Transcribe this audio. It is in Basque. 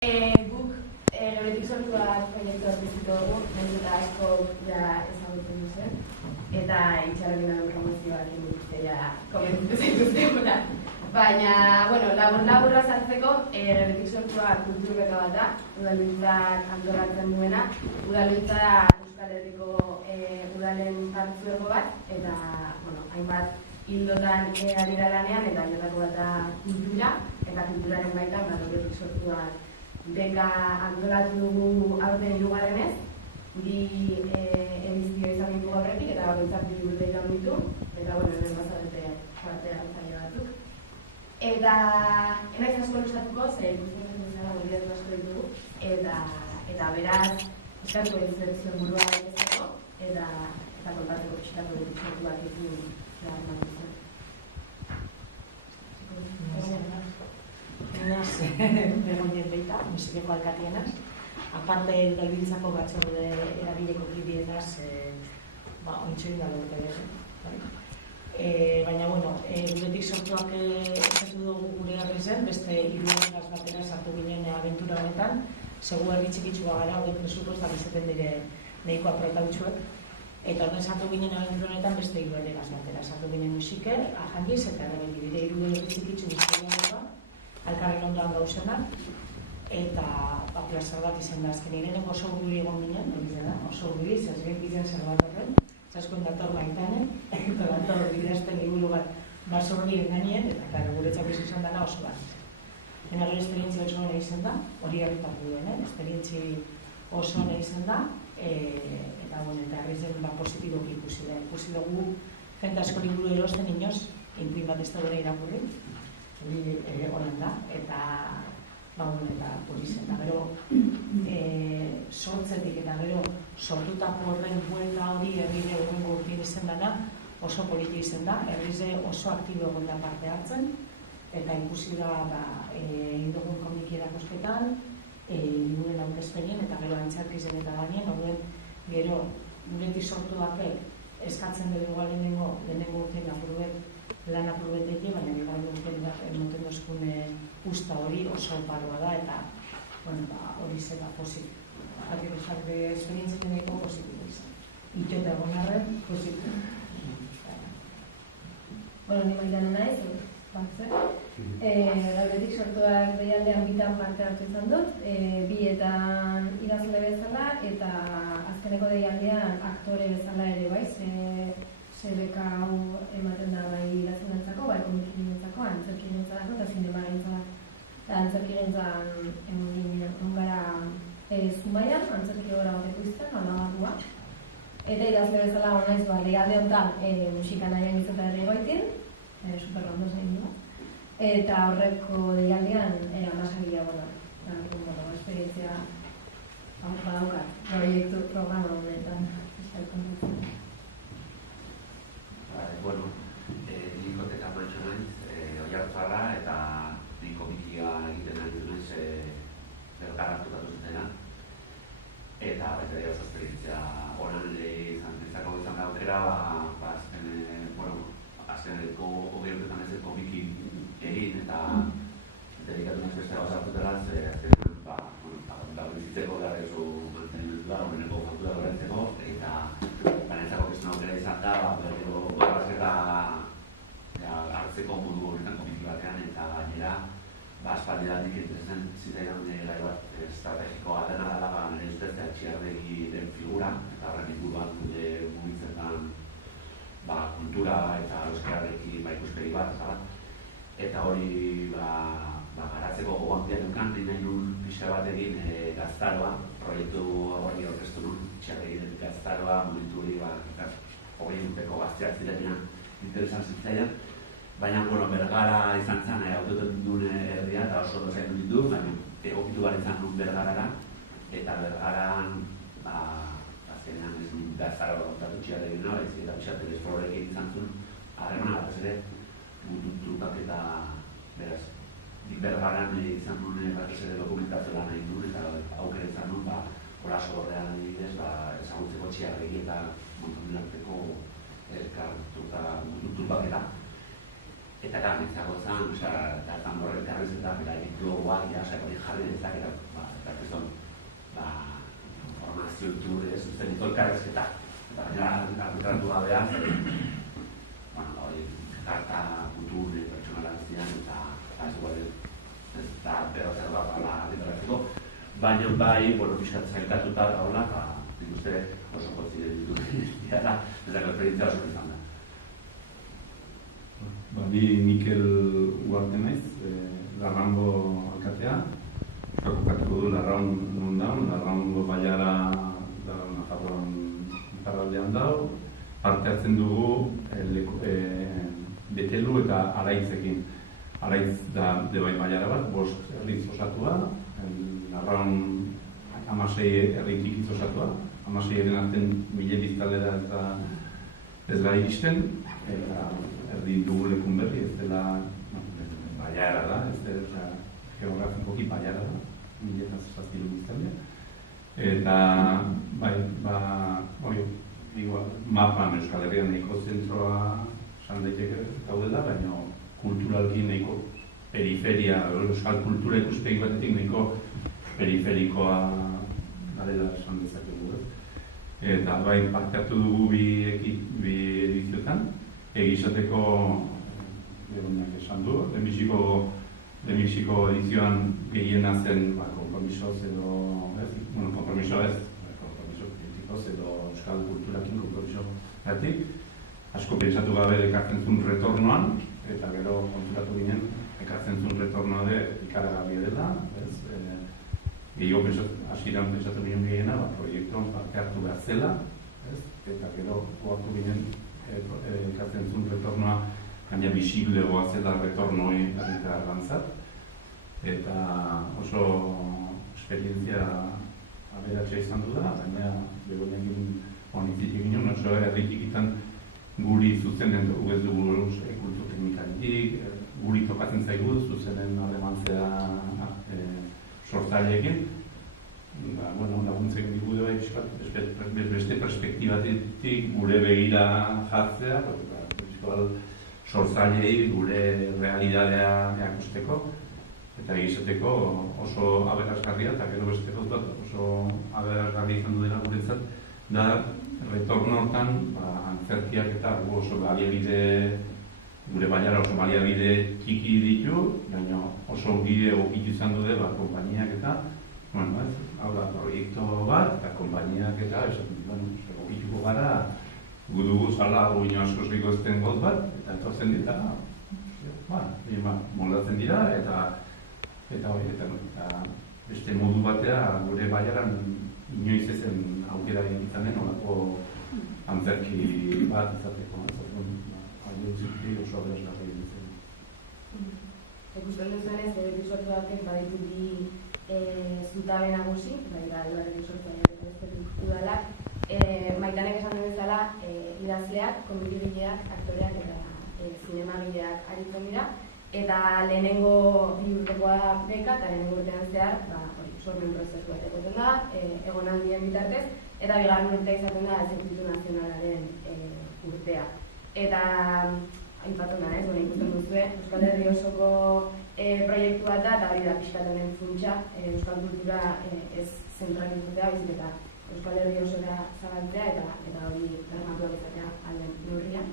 Guk Geuretik sortuak proiektu artistiko dugu, nahiz eta asko ezagutzen duzen, eta itxarokin dago promozioak induzitea komentzitu zaituzte. Baina, laburra sartzeko, Geuretik sortuak kulturbeka bat da, udalbiltzak antolatzen duena. Udalbiltza da Euskal Herriko udalen partzuergo bat, eta hainbat hildotan ari da lanean, eta haietako bat da kultura, eta kulturaren baitan Geuretik sortuak beka antolatu dugu aurten 3. Bi edizio izan ditu gaurretik, eta bakoitzak 2 urte iraun ditu, eta hemen bazarete parte hartzaile batzuk. Eta enaiz asko luzatuko, zer ikusten bezala gonbidatu asko ditugu, eta beraz, eskatuko dizuetzion burua egiteko, eta kontatzeko pixkatu ditu sortuak ditu behar manduzen. Inaz, Begoñez Beita, Mesikeko alkatienaz. Aparte, udalbiltzako batzorde eragileko kidienaz, ointxoin da lortu. Baina, Geuretik sortuak esatu dugu gure garrizen, beste 3 batera sartu ginen abentura honetan. Segu herri txikitxua gara, hori presupuestak izaten dire nahiko aprotabitxuek. Eta horren sartu ginen abentura honetan beste 3 batera. Sartu ginen Musiker, Ajangiz eta Erabelki dire 3 herri txikitxu bizkoa alkarren ondoan gauzenak, eta plazar bat izan da. Azken irenek oso guri egon ginen, oso guri, zazgen bidean zer bat horren, zaskuen dator baitanen, eta dator bidezten liburu bat basorri enganien, eta guretzak izan dana oso bat. Dena gero esperientzia oso hona izan da, hori harritak duen, esperientzi oso hona izan da, eta herrizen positiboki ikusi da. Ikusi dugu, jente asko liburu erosten inoz, inprin bat ez da dure irakurri, hori honen da, eta polizen da. Gero, sortzetik eta gero sortutako horren buelta hori herrire horrengo urtien izan dana oso politi izan da, herrize oso aktibo egon da parte hartzen, eta ikusi da indogun komiki erakosketan, liburen aurkezpenien, eta gero antzarkizen eta ganien, horren gero Geuretik sortuakek eskatzen dugu lehenengo urtein apurbet lan apurbetetik, baina bigarren urtein emoten dozkun usta hori oso paroa da, eta hori zela pozik. Jarri esperientzien deneko pozitibo izan. Itxota egon arren, pozitibo. Ni mailan naiz, Geuretik sortuak deialdean bitan parte hartu izan dut, bietan idazle bezala, eta azkeneko deialdean aktore bezala ere bai, beka hau ematen da bai idazlenentzako, bai komikirentzako, antzerkirentzako eta zinemarentzako. Antzerkirentzan egon gara Zumaian, antzerki gora bateko izan, alabarrua. Eta idazle bezala honaiz, deialde honetan musika nahian izata errigoitin, superrondo zain du. Eta horreko deialdean amasagia esperientzia badaukat, proiektu programa honetan. Nik Oteka Mantxo naiz, Oiartzarra, eta nik komikia egiten nahi naiz bergar hartukatu zutena. Eta baita oso esperientzia horan izango izan da aukera, azkeneko 20 urtetan ez komiki egin, eta dedikatu naiz beste gauza hartutela, bizitzeko behar ezo mantenimentua, horreneko faktura horrentzeko, eta banentzako kesuna aukera izan da, berriro barrazketa hartzeko modu horretan komiki batean, eta gainera aspaldidanik interesan zitaidan gai bat estrategikoa dena dela, nire ustez Txiardegi den figura, eta horren inguruan gure mugitzetan kultura eta euskarrekin ikuspegi bat, eta hori garatzeko gogoantia dukan, nahi nun pixa bat egin gaztaroa, proiektu hori orkestu nun, Txiardegi den gaztaroa, momentu hori 20 urteko gazteak zirenean interesan zitzaidan. Baina, Bergara izan zen, autoten duen herria eta oso dozain ditu, baina egokitu gara izan nun Bergarara, eta Bergaran, azkenean ez nun gaztaroa kontatu Txiardegi nora, eta pixatek esflorekin izan zuen, harremana bat ez ere, trupak eta beraz. Bergaran izan nuen batez ere dokumentazio lan egin nuen, eta aukera izan nuen, Olaso horrean adibidez, ezagutzeko Txiardegi eta montomilarteko trupak eta gara nintzako zen, eta horrek garriz eta bera egin blogoak, hori jarri nintzak, eta zuzten ditu elkarrezketa. Eta gainera, arbitratu gabean, karta kultur pertsonala zian, eta ez guai, ez da berro zer bat bala arbitratzeko. Baina bai, pixkat zailkatuta gaula, eta nik uste oso kontzide ditu dira, ez da esperientzia oso izan da. Ni Mikel Uarte naiz, Larrango alkatea. Kokatuko du Larraun non daun, Larraungo baiara da Nafarroan iparraldean dago. Parte hartzen dugu Betelu eta Araitzekin. Araitz da Debai baiara bat, 5 herriz osatua, Larraun 16 herri txikiz osatua, 16 eren artean 1000 biztanlera ez da iristen, eta erdi dugu lekun berri, ez dela baiara da, ez dela geografikoki baiara da, 1007 biztanlera. Eta, mapan Euskal Herrian nahiko zentroa esan daiteke daudela, baina kulturalki nahiko periferia, euskal kultura ikuspegi batetik nahiko periferikoa garela esan dezakegu. Eta parte hartu dugu bi edizioetan, egizateko egonak esan du, lehenbiziko edizioan gehiena zen kompromisoz edo, kompromiso kritikoz edo euskal kulturakin kompromiso gatik. Asko pentsatu gabe ekartzen zuen retornoan, eta gero konturatu ginen ekartzen zuen retornoa de ikaragarria dela. Gehiago hasieran pentsatu ginen gehiena, proiektuan parte hartu behar zela, eta gero hartu ginen ekartzen zuen retornoa gaina bisiblegoa zela retornoi herritar gantzat. Eta oso esperientzia aberatsa izan du da, baina begonekin honitzik egin oso herritikitan guri zuzenen dugu ez dugu kultur teknikaritik, guri tokatzen zaigu zuzenen alemantzea sortzaileekin. Laguntzen digu beste perspektibatik gure begira jartzea, sortzaileei gure realidadea erakusteko, eta egizateko oso aberasgarria, eta gero besteko oso aberasgarria izan dudela guretzat, da retorno hortan antzerkiak eta oso baliabide, gure baiara oso baliabide txiki ditu, baina oso bide egokitu izan dute konpainiak eta, hau da, proiektu bat, eta konpainiak eta egokituko gara, gu dugu zala guino askoz bikoizten goz bat, eta etortzen dira, moldatzen dira, eta beste modu batea gure baiaran inoiz ezen aukera egiten olako antzerki bat izateko. Oso aberazgarria egiten. Ikusten duzuenez, Beti sortu batek baditu bi zutabe nagusi, da Beti sortu batek udalak. Maitanek esan den bezala, idazleak, komedigileak, aktoreak eta zinemagileak aritzen dira. Eta lehenengo bi urtekoa beka, eta lehenengo urtean zehar, sormen prozesu bat egoten da, egonaldien bitartez, eta bigarren urtea izaten da Zirkuitu Nazionalaren urtea. Eta, aipatu da, ikusten duzue, Euskal Herri osoko proiektu bat da, eta hori da pixkatenen funtsa, euskal kultura ez zentralizatea, baizik eta Euskal Herri osora zabaltzea, eta hori bermatuak izatea alden neurrian.